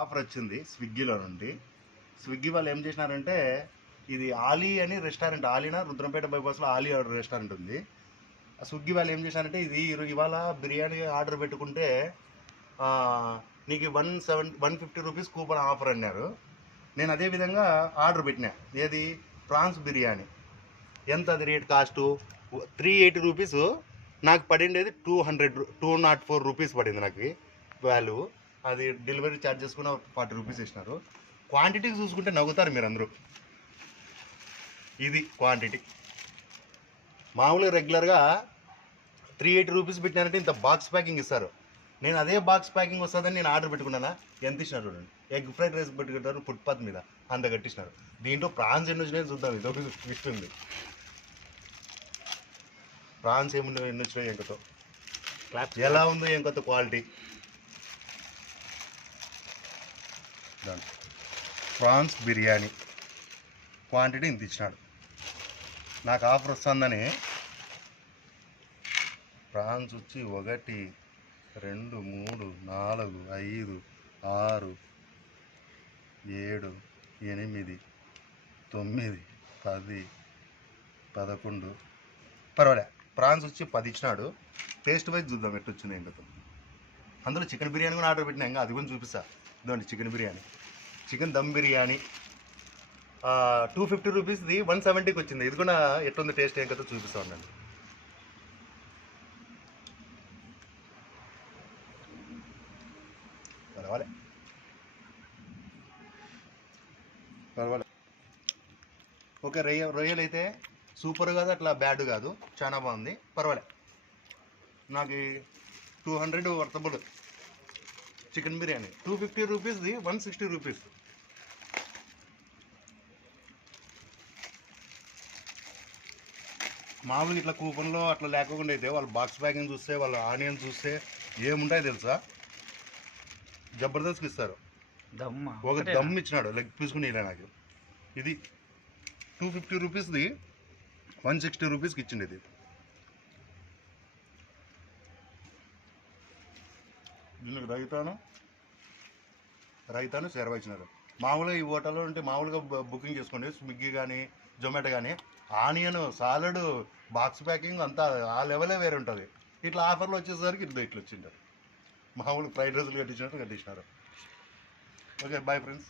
Offer వచ్చింది స్విగ్గీలో నుండి. స్విగ్గీ వాళ్ళు ఏం చేసినారంటే, ఇది ఆలీ అని రెస్టారెంట్, ఆలీనా రుద్రంపేట బైపాస్లో ఆలీ రెస్టారెంట్ ఉంది. ఆ స్విగ్గీ వాళ్ళు ఏం చేశారంటే, ఇది ఇవాళ బిర్యానీ ఆర్డర్ పెట్టుకుంటే నీకు 150 రూపీస్ కూపన్ ఆఫర్ అన్నారు. నేను అదేవిధంగా ఆర్డర్ పెట్టినా. ఏది? ప్రాన్స్ బిర్యానీ. ఎంత అది రేట్ కాస్టు? 380 రూపీస్. నాకు పడిండేది 204 రూపీస్ పడింది నాకు వాల్యూ. అది డెలివరీ ఛార్జెస్ కూడా 40 రూపీస్ ఇచ్చినారు. క్వాంటిటీ చూసుకుంటే నవ్వుతారు మీరు అందరూ. ఇది క్వాంటిటీ. మామూలుగా రెగ్యులర్గా 380 రూపీస్ పెట్టినారంటే ఇంత బాక్స్ ప్యాకింగ్ ఇస్తారు. నేను అదే బాక్స్ ప్యాకింగ్ వస్తుందని నేను ఆర్డర్ పెట్టుకున్నానా, ఎంత ఇచ్చినారు చూడండి. ఎగ్ ఫ్రైడ్ రైస్ పెట్టుకుంటారు ఫుట్పాత్ మీద, అంత కట్టించినారు. దీంట్లో ప్రాన్స్ ఎన్ని వచ్చినాయి చూద్దాం. ఇది ఒక ట్విస్ట్ ఉంది. ప్రాన్స్ ఎన్ని వచ్చినాయి ఎంకతో, ఎలా ఉందో ఎంకొత్త క్వాలిటీ. ప్రాన్స్ బిర్యానీ క్వాంటిటీ ఇంత ఇచ్చినాడు. నాకు ఆఫర్ వస్తుందని ప్రాన్స్ వచ్చి 1 2 3 4 5 6 7 8 9 10 11 పర్వాలే. ప్రాన్స్ వచ్చి 10 ఇచ్చినాడు. టేస్ట్ వైజ్ చూద్దాం ఎట్టు వచ్చింది ఏంటో. అందులో చికెన్ బిర్యానీ కూడా ఆర్డర్ పెట్టినా, ఇంకా అది కూడా చూపిస్తా. ఇదండి చికెన్ బిర్యానీ, చికెన్ దమ్ బిర్యానీ. 250 రూపీస్ది 170కి వచ్చింది. ఇది కూడా ఎట్లుంది టేస్ట్ ఏం కదా చూపిస్తా ఉండండి. పర్వాలే పర్వాలే. ఓకే. రొయ్యలు అయితే సూపర్ కాదు, అట్లా బ్యాడ్ కాదు, చాలా బాగుంది. పర్వాలే. నాకు 200 వర్తబుల్. Chicken biryani 250 రూపీస్ది 160 rupees. మామూలుగా ఇట్లా కూపన్లో అట్లా లేకుండా అయితే వాళ్ళు బాక్స్ ప్యాకింగ్ చూస్తే, వాళ్ళు ఆనియన్స్ చూస్తే ఏముంటాయి తెలుసా, జబర్దస్త్కి ఇస్తారు. ఒక దమ్ ఇచ్చినాడు, లెగ్ పీసుకుని ఇలా. నాకు ఇది 250 రూపీస్ది 160 రూపీస్కి ఇచ్చింది. ఇది దీనికి రైతాను సేర్వా ఇచ్చినారు. మామూలుగా ఈ హోటల్లో ఉంటే మామూలుగా బుకింగ్ చేసుకోండి, స్విగ్గీ కానీ జొమాటో కానీ, ఆనియన్ సాలడ్ బాక్స్ ప్యాకింగ్ అంతా ఆ లెవెలే వేరే ఉంటుంది. ఇట్లా ఆఫర్లు వచ్చేసరికి ఇట్లా వచ్చింటారు. మామూలుగా ఫ్రైడ్ రైస్లు కట్టించినట్టు కట్టించినారు. Okay, bye friends.